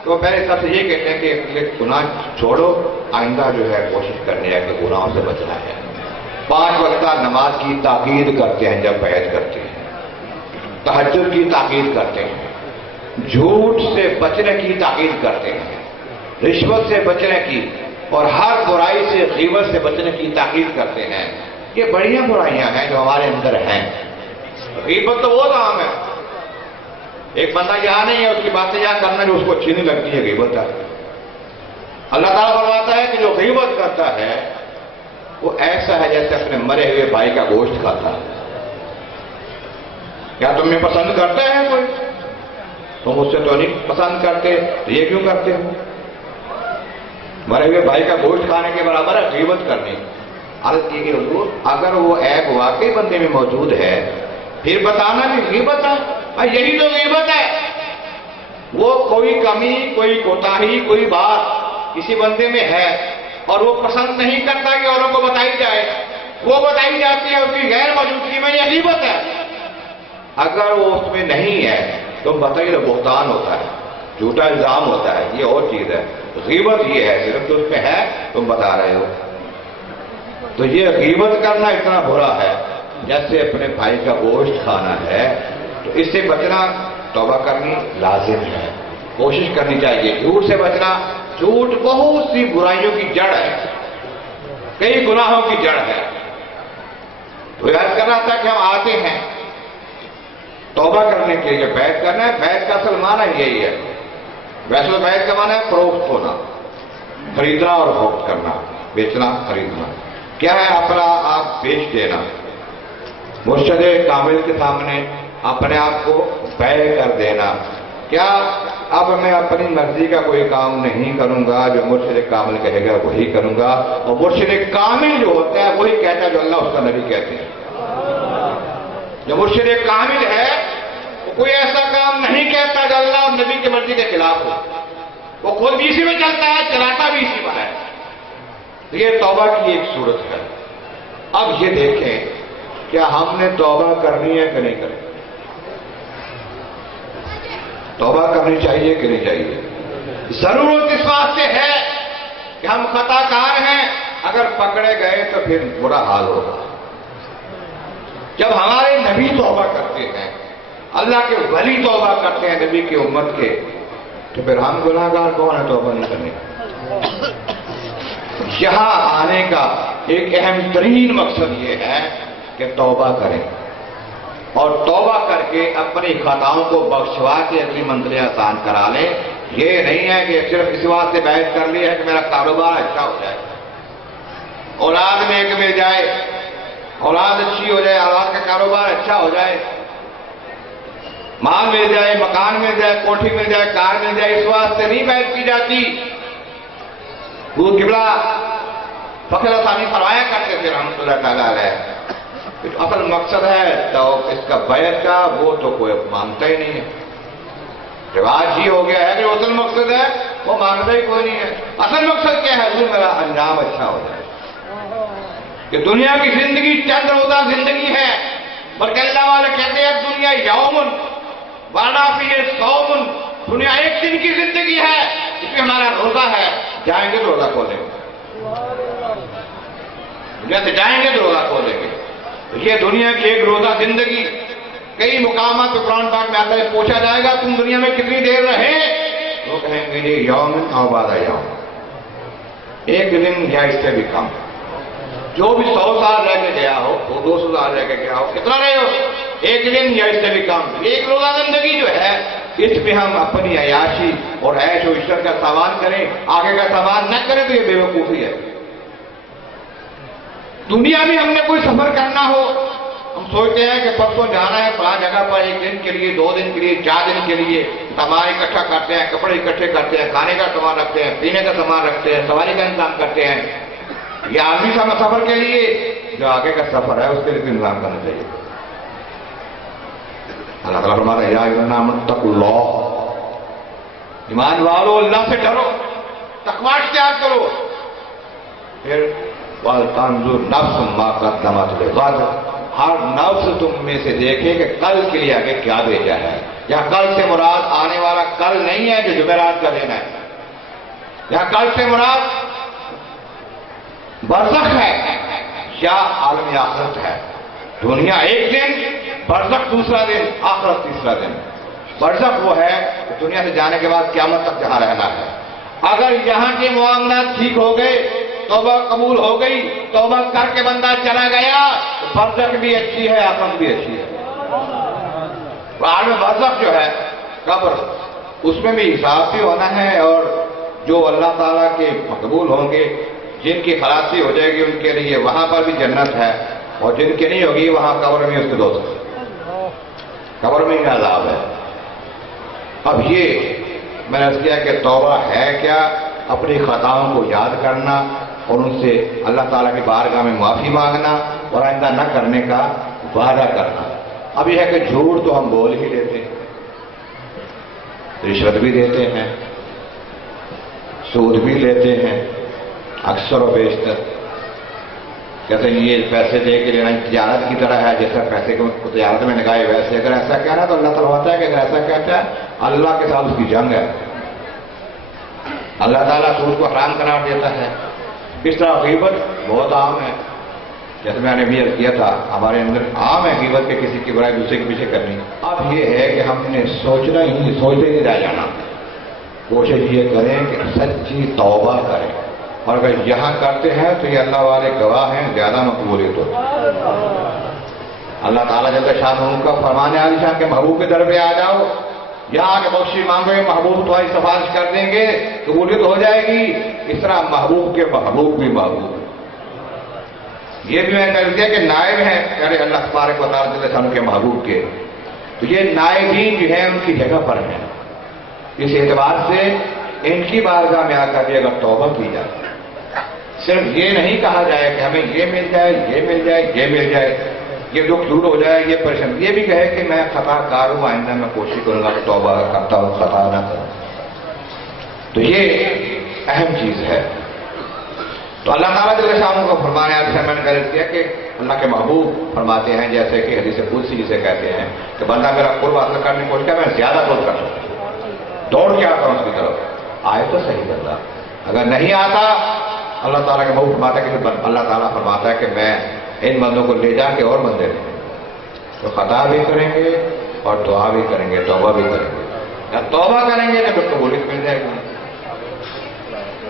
تو پہلے سب سے یہ کہتے ہیں کہ گناہ چھوڑو، آئندہ جو ہے کوشش کرنی ہے کہ گناہوں سے بچنا ہے۔ 5 وقتہ نماز کی تاکید کرتے ہیں جب بیعت کرتے ہیں، تہجد کی تاکید کرتے ہیں، جھوٹ سے بچنے کی تاکید کرتے ہیں، رشوت سے بچنے کی اور ہر برائی سے غیبت سے بچنے کی تاکید کرتے ہیں۔ یہ بڑیاں برائیاں ہیں جو ہمارے اندر ہیں۔ غیبت تو وہ کام ہے، ایک بندہ یہاں نہیں ہے اس کی باتیں یہاں کرنا جو اس کو اچھی نہیں لگتی ہے، غیبت ہے۔ اللہ تعالیٰ فرماتا ہے کہ جو غیبت کرتا ہے وہ ایسا ہے جیسے اپنے مرے ہوئے بھائی کا گوشت کھاتا ہے۔ کیا تمہیں پسند کرتا ہے کوئی؟ تم اس سے تو نہیں پسند کرتے تو یہ کیوں کرتے ہو؟ مرے ہوئے بھائی کا گوشت کھانے کے برابر ہے غیبت کرنی۔ عرض کی کہ حضور اگر وہ عیب واقعی بندے میں موجود ہے پھر بتانا بھی غیبت ہے؟ یہی تو غیبت ہے۔ وہ کوئی کمی، کوئی کوتاہی، کوئی بات کسی بندے میں ہے اور وہ پسند نہیں کرتا کہ اوروں کو بتائی جائے، وہ بتائی جاتی ہے اس کی غیر موجودگی میں، یہ غیبت ہے۔ اگر وہ اس میں نہیں ہے تو بتائیے بہتان ہوتا ہے، جھوٹا الزام ہوتا ہے، یہ اور چیز ہے۔ غیبت یہ ہے صرف تو اس میں ہے تم بتا رہے ہو۔ تو یہ غیبت کرنا اتنا برا ہے جیسے اپنے بھائی کا گوشت کھانا ہے، تو اس سے بچنا توبہ کرنی لازم ہے۔ کوشش کرنی چاہیے جھوٹ سے بچنا. جھوٹ بہت سی برائیوں کی جڑ ہے, کئی گناہوں کی جڑ ہے. تو یاد کرنا تھا کہ ہم آتے ہیں توبہ کرنے کے لیے, بیعت کرنا ہے. بیعت کا اصل معنی یہی ہے. ویسے تو بیعت کا معنی ہے فروخت ہونا, خریدنا اور فروخت کرنا, بیچنا خریدنا. کیا ہے اپنا آپ بیچ دینا, مرشد کامل کے سامنے اپنے آپ کو بیع کر دینا. کیا اب میں اپنی مرضی کا کوئی کام نہیں کروں گا, جو مرشد کامل کہے گا وہی کروں گا. اور مرشد کامل جو ہوتا ہے وہی کہتا ہے جو اللہ اس کا نبی کہتے ہیں. جو مرشد کامل ہے وہ کوئی ایسا کام نہیں کہتا جو اللہ اور نبی کی مرضی کے خلاف ہو. وہ خود بھی اسی میں چلتا ہے, چلاتا بھی اسی پر ہے. یہ توبہ کی ایک صورت ہے. اب یہ دیکھیں کیا ہم نے توبہ کرنی ہے کہ نہیں کرنی, توبہ کرنی چاہیے کہ نہیں چاہیے. ضرورت اس بات سے ہے کہ ہم خطا کار ہیں, اگر پکڑے گئے تو پھر برا حال ہوگا. جب ہمارے نبی توبہ کرتے ہیں, اللہ کے ولی توبہ کرتے ہیں نبی کی امت کے, تو پھر ہم گناہ گار کون ہے توبہ نہیں کرنے کا. یہاں آنے کا ایک اہم ترین مقصد یہ ہے کہ توبہ کریں, اور توبہ کر کے اپنی خطاؤں کو بخشوا کے اپنی منزلیں آسان کرا لیں. یہ نہیں ہے کہ صرف اس بات سے بیعت کر لی ہے کہ میرا کاروبار اچھا ہو جائے, اولاد میں ایک مل جائے, اولاد اچھی ہو جائے, اولاد کا کاروبار اچھا ہو جائے, مال مل جائے, مکان مل جائے, کوٹھی مل جائے, کار مل جائے. اس واسطے نہیں بیعت کی جاتی. وہ قبلہ فخر ثانی فرمایا کرتے تھے رحمۃ اللہ تعالیٰ علیہ, اصل مقصد ہے تو اس کا بیعت کا وہ تو کوئی مانتا ہی نہیں ہے. رواج ہی ہو گیا ہے کہ اصل مقصد ہے وہ مانتا ہی کوئی نہیں ہے. اصل مقصد کیا ہے, وہ میرا انجام اچھا ہو جائے. کہ دنیا کی زندگی چند روزہ زندگی ہے, بلکہ اللہ والے کہتے ہیں دنیا یومن ورنہ فی صوم. دنیا ایک دن کی زندگی ہے, اس میں ہمارا روزہ ہے, جائیں گے تو روزہ کھولیں گے, دنیا سے جائیں گے تو روزہ کھولیں گے. یہ دنیا کی ایک روزہ زندگی. کئی مقامات پہ قرآن پاک میں آتا ہے پوچھا جائے گا تم دنیا میں کتنی دیر رہے, وہ کہیں گے یہ یوم اور بعد یوم, ایک دن یا اس سے بھی کم. جو بھی 100 سال رہ کے گیا ہو, وہ 200 سال رہ کے گیا ہو, کتنا رہے ہو, ایک دن یا اس سے بھی کم. ایک روزہ زندگی جو ہے اس پہ ہم اپنی عیاشی اور عیش و عشرت کا سامان کریں, آگے کا سامان نہ کریں تو یہ بے وقوفی ہے. دنیا میں ہم نے کوئی سفر کرنا ہو, ہم سوچتے ہیں کہ پرسوں جانا ہے فلاں جگہ پر, 1 دن کے لیے, 2 دن کے لیے, 4 دن کے لیے. سامان اکٹھا کرتے ہیں, کپڑے اکٹھے کرتے ہیں, کھانے کا سامان رکھتے ہیں, پینے کا سامان رکھتے ہیں, سواری کا انتظام کرتے ہیں. یہ آدمی سفر کے لیے, جو آگے کا سفر ہے اس کے لیے بھی انتظام کرنا چاہیے. اللہ تعالیٰ فرماتا ہے یا ایھا اتقوا اللہ, ایمان والو اللہ سے ڈرو, تقویٰ اختیار کرو. پھر وَلْتَنْظُرْ نَفْسٌ مَا قَدَّمَتْ لِغَدٍ, ہر نفس تم میں سے دیکھے کہ کل کے لیے آگے کیا بھیجا ہے. یا کل سے مراد آنے والا کل نہیں ہے جو جمعرات کا دن ہے, یا کل سے مراد برزخ ہے یا عالم آخرت ہے. دنیا ایک دن, برزخ دوسرا دن, آخرت تیسرا دن. برزخ وہ ہے دنیا سے جانے کے بعد قیامت تک جہاں رہنا ہے. اگر یہاں کے معاملات ٹھیک ہو گئے, توبہ قبول ہو گئی, توبہ کر کے بندہ چلا گیا, برزخ بھی اچھی ہے, آخرت بھی اچھی ہے. عالم برزخ جو ہے قبر, اس میں بھی حساب بھی ہونا ہے, اور جو اللہ تعالیٰ کے مقبول ہوں گے, جن کی خلاصی ہو جائے گی ان کے لیے وہاں پر بھی جنت ہے, اور جن کی نہیں ہوگی وہاں قبر میں اس کے دوست, قبر میں ہی عذاب ہے. اب یہ میں نے کیا کہ توبہ ہے کیا, اپنی خطاؤں کو یاد کرنا اور ان سے اللہ تعالیٰ کی بارگاہ میں معافی مانگنا اور آئندہ نہ کرنے کا وعدہ کرنا. اب یہ ہے کہ جھوٹ تو ہم بول ہی لیتے ہیں, رشوت بھی دیتے ہیں, سود بھی لیتے ہیں, اکثر و بیشتر کہتے ہیں یہ پیسے دے کے لینا تجارت کی طرح ہے, جیسا پیسے کو تجارت میں لگائے ویسے. اگر ایسا کہنا تو اللہ تعالیٰ ہوتا ہے کہ اگر ایسا کہتا ہے اللہ کے ساتھ اس کی جنگ ہے. اللہ تعالیٰ سود کو حرام قرار دیتا ہے. اس طرح غیبت بہت عام ہے, جیسے میں نے بھی عرض کیا تھا ہمارے اندر عام ہے غیبت کے کسی کی برائی دوسرے کے پیچھے کرنی. اب یہ ہے کہ ہم نے سوچتے ہی نہیں رہ جانا. کوشش یہ کریں کہ سچی توبہ کریں، اور اگر یہاں کرتے ہیں تو یہ اللہ والے گواہ ہیں زیادہ مقبولیت ہو۔ اللہ تعالیٰ جل شانہ کا فرمان عالی شان کے محبوب کے در پہ آ جاؤ، یہاں کے بخشی مانگو گے، محبوب تمہاری سفارش کر دیں گے، قبولیت ہو جائے گی۔ اس طرح محبوب کے محبوب بھی محبوب، یہ بھی میں کہہ دیا کہ نائب ہیں پیارے اللہ تبارک و تعالیٰ جل شانہ کے محبوب کے، تو یہ نائبین جو ہیں ان کی جگہ پر ہیں۔ اس اعتبار سے ان کی بارگاہ میں آ کر بھی اگر توبہ کی جائے، صرف یہ نہیں کہا جائے کہ ہمیں یہ مل جائے، یہ مل جائے، یہ مل جائے، یہ دکھ دور ہو جائے، یہ پریشانی، یہ بھی کہے کہ میں خطا کار ہوں، آئندہ میں کوشش کروں گا کہ توبہ کرتا ہوں، خطا نہ کروں۔ تو یہ اہم چیز ہے۔ تو اللہ تعالیٰ جل شانہ کو فرمایا، جیسے میں نے کہہ دیا کہ اللہ کے محبوب فرماتے ہیں، جیسے کہ حدیث قدسی جسے کہتے ہیں کہ بندہ میرا قرب حاصل کرنے کی کوشش کرے، میں زیادہ قرب کر سکتا ہوں، دوڑ کے آتا ہوں اس کی طرف، آئے تو صحیح بندہ، اگر نہیں آتا اللہ تعالیٰ کے محبوب فرماتا ہے کہ اللہ تعالیٰ فرماتا ہے کہ میں ان بندوں کو لے جا کے اور بندے دیں تو خطا بھی کریں گے اور دعا بھی کریں گے، توبہ بھی کریں گے۔ یا توبہ کریں گے تو قبولیت مل جائے گی۔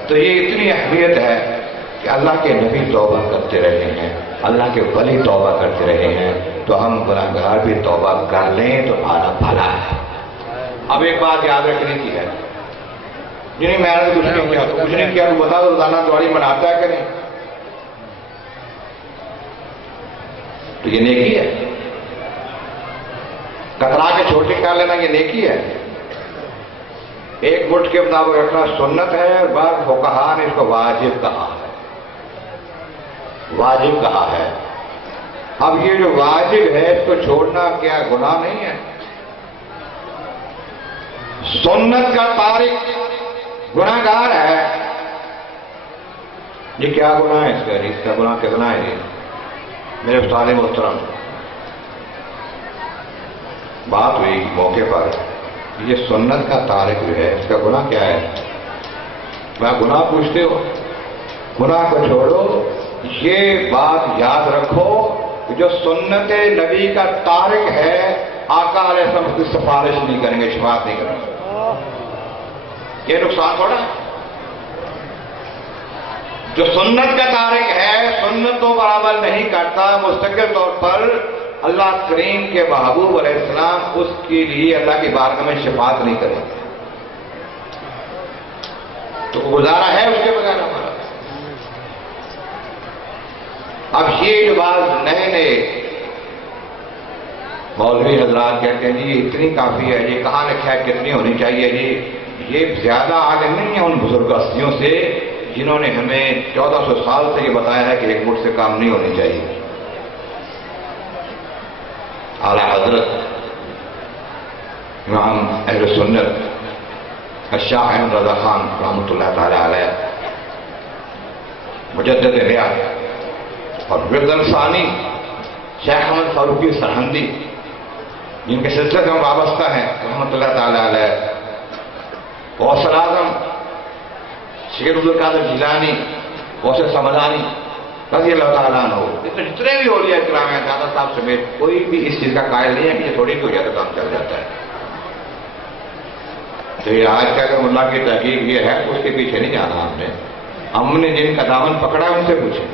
تو یہ اتنی اہمیت ہے کہ اللہ کے نبی توبہ کرتے رہے ہیں، اللہ کے ولی توبہ کرتے رہے ہیں، تو ہم گناہگار بھی توبہ کر لیں تو بھلا ہے۔ اب ایک بات یاد رکھنے کی ہے، نہیں میں نے کچھ نہیں کیا، تو کچھ نہیں کیا، تو بتا دو روزانہ دعائی مناتا ہے کہ نہیں؟ تو یہ نیکی ہے، کترا کے چھوٹی کر لینا یہ نیکی ہے۔ ایک مٹھ کے مطابق رکھنا سنت ہے، اور بعض فقہا نے اس کو واجب کہا ہے، واجب کہا ہے۔ اب یہ جو واجب ہے اس کو چھوڑنا کیا گناہ نہیں ہے؟ سنت کا تارک گناہگار ہے، یہ کیا گناہ ہے؟ اس کا گناہ کتنا ہے؟ یہ میرے استاد محترم بات ہوئی موقع پر، یہ سنت کا تارک جو ہے اس کا گناہ کیا ہے؟ میں گناہ پوچھتے ہو، گناہ کو چھوڑو، یہ بات یاد رکھو کہ جو سنت نبی کا تارک ہے آقا علیہ السلام کی سفارش نہیں کریں گے، شفاعت نہیں کریں گے، یہ نقصان تھوڑا ہے۔ جو سنت کا تارک ہے، سنتوں پر عمل نہیں کرتا، مستقل طور پر اللہ کریم کے محبوب علیہ السلام اس کے لیے اللہ کی بارگاہ میں شفاعت نہیں کریں گے، تو گزارا ہے اس کے بغیر ہمارا۔ اب یہ جو بعض نئے مولوی حضرات کہتے ہیں جی اتنی کافی ہے، یہ کہاں لکھا ہے کتنی ہونی چاہیے جی، یہ زیادہ عالم نہیں ہے ان بزرگ ہستیوں سے جنہوں نے ہمیں 1400 سال سے یہ بتایا ہے کہ ایک مٹھ سے کام نہیں ہونی چاہیے۔ اعلیٰ حضرت امام اہل سنت شاہ احمد رضا خان رحمۃ اللہ تعالی علیہ مجدد ریاض اور ورد ثانی شیخ احمد فاروقی سرہندی جن کے سلسلے سے ہم وابستہ ہیں رحمۃ اللہ تعالی علیہ، غوث اعظم شیخ عبد القادر جیلانی، غوث سمدانی رضی اللہ تعالیٰ عنہ، جتنے بھی اولیاء کرام ہیں دادا صاحب سمیت کوئی بھی اس چیز کا قائل نہیں ہے کہ یہ تھوڑی ہو جاتا کام چل جاتا ہے۔ تو یہ آج کا اگر ملا کی تحقیق یہ ہے اس کے پیچھے نہیں جانا ہم نے جن کا دامن پکڑا ہے ان سے پوچھیں۔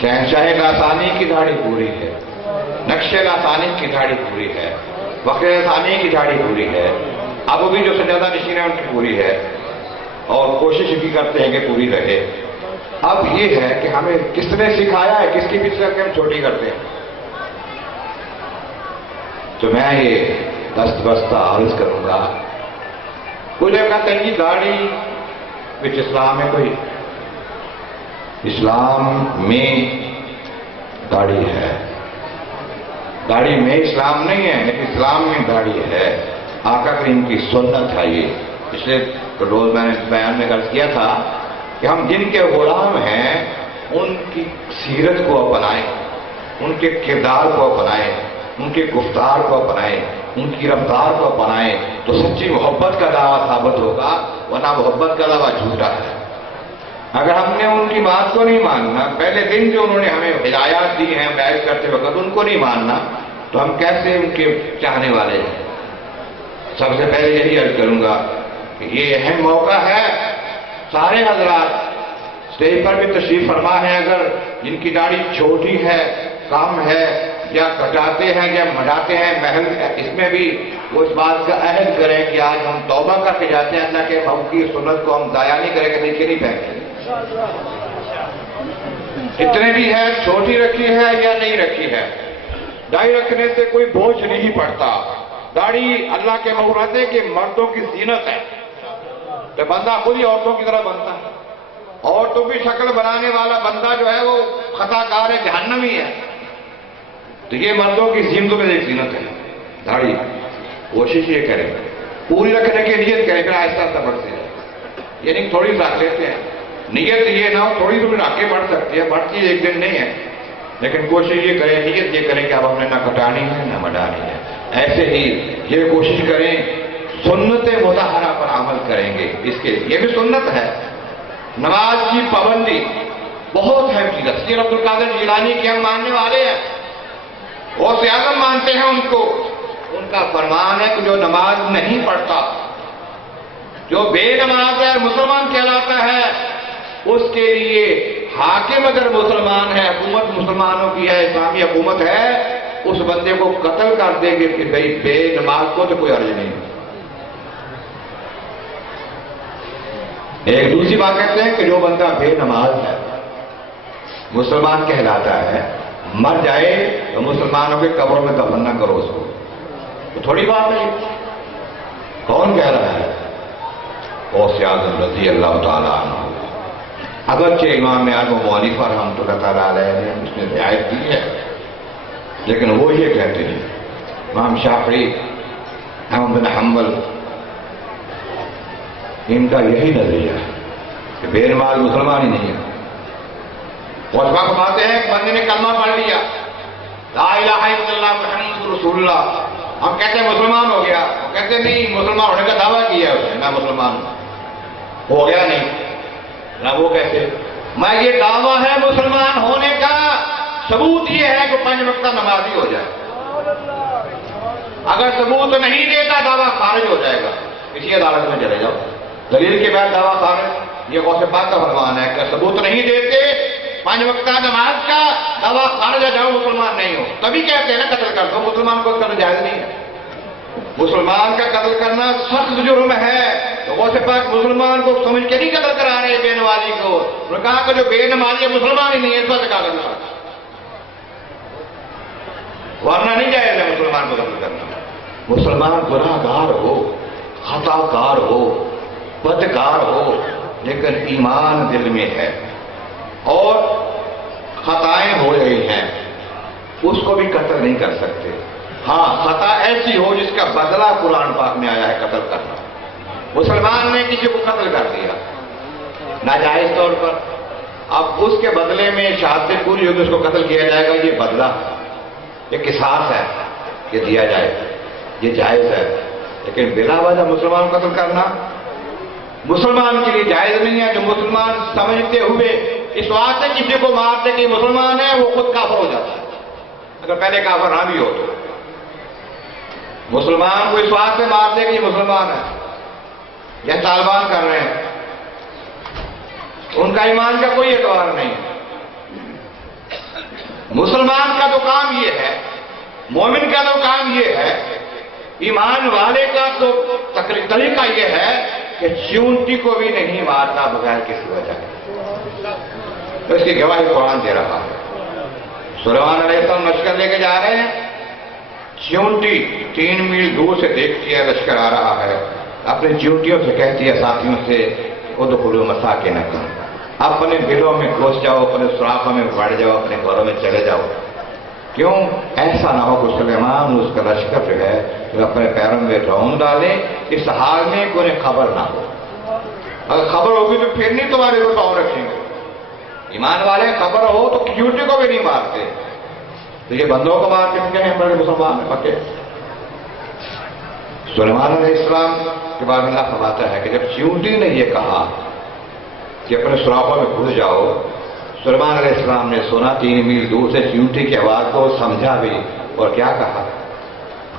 شہنشاہ لاسانی کی داڑھی پوری ہے، نقش لاسانی کی داڑھی پوری ہے، فخر لاسانی کی داڑھی پوری ہے، اب بھی جو سجادہ نشین ہے ان کی پوری ہے، اور کوشش بھی کرتے ہیں کہ پوری رہے۔ اب یہ ہے کہ ہمیں کس نے سکھایا ہے، کس کی پیچھے کر کے ہم چھوٹی کرتے ہیں۔ تو میں یہ دست بستہ عرض کروں گا، کوئی جگہ کہتے ہیں جی داڑھی وچ اسلام ہے، کوئی اسلام میں داڑھی ہے، داڑھی میں اسلام نہیں ہے لیکن اسلام میں داڑھی ہے، آقا کریم کی سنت ہے۔ یہ پچھلے روز میں نے بیان میں عرض کیا تھا کہ ہم جن کے غلام ہیں ان کی سیرت کو اپنائیں، ان کے کردار کو اپنائیں، ان کے گفتار کو اپنائیں، ان کی رفتار کو اپنائیں تو سچی محبت کا دعویٰ ثابت ہوگا، ورنہ محبت کا دعویٰ جھوٹا ہے۔ اگر ہم نے ان کی بات کو نہیں ماننا، پہلے دن جو انہوں نے ہمیں ہدایات دی ہیں بیعت کرتے وقت ان کو نہیں ماننا، تو ہم کیسے ان کے چاہنے والے ہیں؟ سب سے پہلے یہی عرض کروں گا کہ یہ اہم موقع ہے، سارے حضرات اسٹیج پر بھی تشریف فرما ہے، اگر جن کی داڑھی چھوٹی ہے، کم ہے، یا کٹاتے ہیں یا مڈاتے ہیں محل، اس میں بھی وہ اس بات کا عہد کریں کہ آج ہم توبہ کر کے جاتے ہیں، اللہ کے محبوب کی سنت کو ہم ضائع نہیں کریں گے، نیچے نہیں پھینکیں گے۔ اتنے بھی ہے، چھوٹی رکھی ہے یا نہیں رکھی ہے، داڑھی رکھنے سے کوئی بوجھ نہیں پڑتا۔ داڑھی اللہ کے محبوب ہے کہ مردوں کی زینت ہے، تو بندہ خود ہی عورتوں کی طرح بنتا ہے، عورتوں کی شکل بنانے والا بندہ جو ہے وہ خطا کار ہے، جہنمی ہے۔ تو یہ مردوں کی زینتوں میں ایک زینت ہے داڑھی۔ کوشش یہ کریں پوری رکھنے کی نیت کریں، پھر آہستہ آہستہ بڑھتے ہیں، یعنی تھوڑی رکھ لیتے ہیں، نیت یہ نہ ہو تھوڑی تو رکھ کے بڑھ سکتی ہے، بڑھتی ایک دن نہیں ہے، لیکن کوشش یہ کریں، نیت یہ کریں کہ اب ہم نے نہ کٹانی ہے نہ مڈانی ہے۔ ایسے ہی یہ کوشش کریں سنت مطہرہ پر عمل کریں گے، اس کے یہ بھی سنت ہے، نماز کی پابندی بہت ہے۔ سید عبد القادر جیلانی کے ہم ماننے والے ہیں، غوث اعظم مانتے ہیں ان کو، ان کا فرمان ہے کہ جو نماز نہیں پڑھتا، جو بے نماز ہے، مسلمان کہلاتا ہے، اس کے لیے حاکم اگر مسلمان ہے، حکومت مسلمانوں کی ہے، اسلامی حکومت ہے، اس بندے کو قتل کر دیں گے کہ بھئی بے نماز کو تو کوئی حرج نہیں۔ ایک دوسری بات کہتے ہیں کہ جو بندہ بے نماز ہے، مسلمان کہلاتا ہے، مر جائے تو مسلمانوں کے قبروں میں دفن نہ کرو اس کو، تو تھوڑی بات ہے۔ کون کہہ رہا ہے؟ غوث اعظم رضی اللہ تعالیٰ عنہ۔ اگرچہ امام اعظم ابو حنیفہ رحمۃ اللہ تعالیٰ علیہ نے اس میں رعایت کی ہے، لیکن وہ یہ کہتے ہیں، امام شافعی، احمد بن حنبل، ان کا یہی نظریہ ہے کہ بے نماز مسلمان ہی نہیں ہے۔ غوث فرماتے ہیں کہ بندے نے کلمہ پڑھ لیا، لا الہ الا اللہ محمد رسول اللہ، ہم کہتے ہیں مسلمان ہو گیا، کہتے ہیں نہیں، مسلمان ہونے کا دعویٰ کیا ہے اس نے، میں مسلمان ہو گیا نہیں، نہ وہ کہتے میں یہ دعویٰ ہے مسلمان ہونے کا، ثبوت یہ ہے کہ 5 وقتہ نمازی ہو جائے۔ اگر ثبوت نہیں دیتا دعویٰ خارج ہو جائے گا، کسی عدالت میں چلے جاؤ، دلیل کے بعد دعویٰ خارج۔ یہ غوث پاک کا فرمان ہے کہ ثبوت نہیں دیتے 5 وقتہ نماز کا، دعویٰ خارج ہو جاؤ، مسلمان نہیں ہو، تبھی کہتے ہیں نا قتل کر دو، مسلمان کو قتل جائز نہیں ہے، مسلمان کا قتل کرنا سخت جرم ہے۔ تو غوث پاک مسلمان کو سمجھ کے نہیں قتل کرا رہے بے نمازی کو، انہوں نے کہا کہ جو بے نمازی ہے مسلمان ہی نہیں ہے، اس پر قتل کرنا، ورنہ نہیں جائز ہے مسلمان کو قتل کرنا۔ مسلمان گناہ گار ہو، خطا کار ہو، بدکار ہو، لیکن ایمان دل میں ہے اور خطائیں ہو رہی ہیں، اس کو بھی قتل نہیں کر سکتے۔ ہاں خطا ایسی ہو جس کا بدلہ قرآن پاک میں آیا ہے قتل کرنا۔ مسلمان نے کسی کو قتل کر دیا ناجائز طور پر، اب اس کے بدلے میں شہادت پوری ہوگی، اس کو قتل کیا جائے گا، یہ بدلہ، یہ قصاص ہے، یہ دیا جائے، یہ جائز ہے۔ لیکن بلا وجہ مسلمان کو قتل کرنا مسلمان کے لیے جائز نہیں ہے۔ جو مسلمان سمجھتے ہوئے اس واسطے کسی کو مارتے کہ مسلمان ہے، وہ خود کافر ہو جاتا ہے، اگر پہلے کافر نہ بھی ہو تو۔ مسلمان کو اس واسطے مارتے کہ یہ مسلمان ہے، یہ طالبان کر رہے ہیں، ان کا ایمان کا کوئی اعتبار نہیں۔ مسلمان کا تو کام یہ ہے، مومن کا تو کام یہ ہے، ایمان والے کا تو طریقہ یہ ہے کہ چیونٹی کو بھی نہیں مارتا بغیر کسی وجہ کے۔ تو اس کی گواہی قرآن دے رہا ہے۔ سلیمان علیہ السلام لشکر لے کے جا رہے ہیں، چیونٹی 3 میل دور سے دیکھتی ہے لشکر آ رہا ہے، اپنے چیونٹیوں سے کہتی ہے ساتھیوں سے ادخلوا مساکنکم، اپنے دلوں میں گھس جاؤ، اپنے سوراخوں میں بڑھ جاؤ، اپنے گھروں میں چلے جاؤ۔ کیوں؟ ایسا نہ ہو کہ سلیمان اس کا لشکر جو ہے جو اپنے پیروں میں رون ڈالے، اس حال میں کہ انہیں خبر نہ ہو۔ اگر خبر ہوگی تو پھر نہیں تمہارے وہ پاؤں رکھیں گے۔ ایمان والے خبر ہو تو چیونٹی کو بھی نہیں مارتے، تو یہ بندوں کو مارتے ہیں بڑے مسلمان پکے۔ سلیمان علیہ السلام کے بعد اللہ فرماتا ہے کہ جب چیونٹی نے یہ کہا کہ اپنے سوراخوں میں گھس جاؤ، سلیمان علیہ السلام نے سنا 3 میل دور سے چیونٹی کی آواز کو، سمجھا بھی، اور کیا کہا؟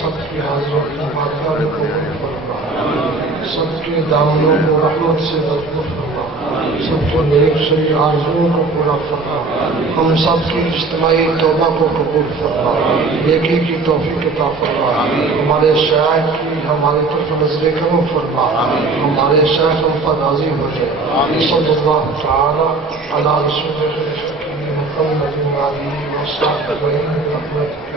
سب کی حاضروں کی باتوں کو قبول فرما، سب کے دامنوں کو رحمت سے مضبوط فرما، سب کو نیک سے آرزوؤں کو پورا فرما، ہم سب کی اجتماعی توبہ کو قبول فرما، نیکی کی توفیق عطا فرما، ہمارے شیخ کی ہماری طرف نظر کرم فرما، ہمارے شیخ ہم پر راضی ہو جائے۔ صلی اللہ تعالی علی رسول محمد وعلی آلہ وصحبہ اجمعین۔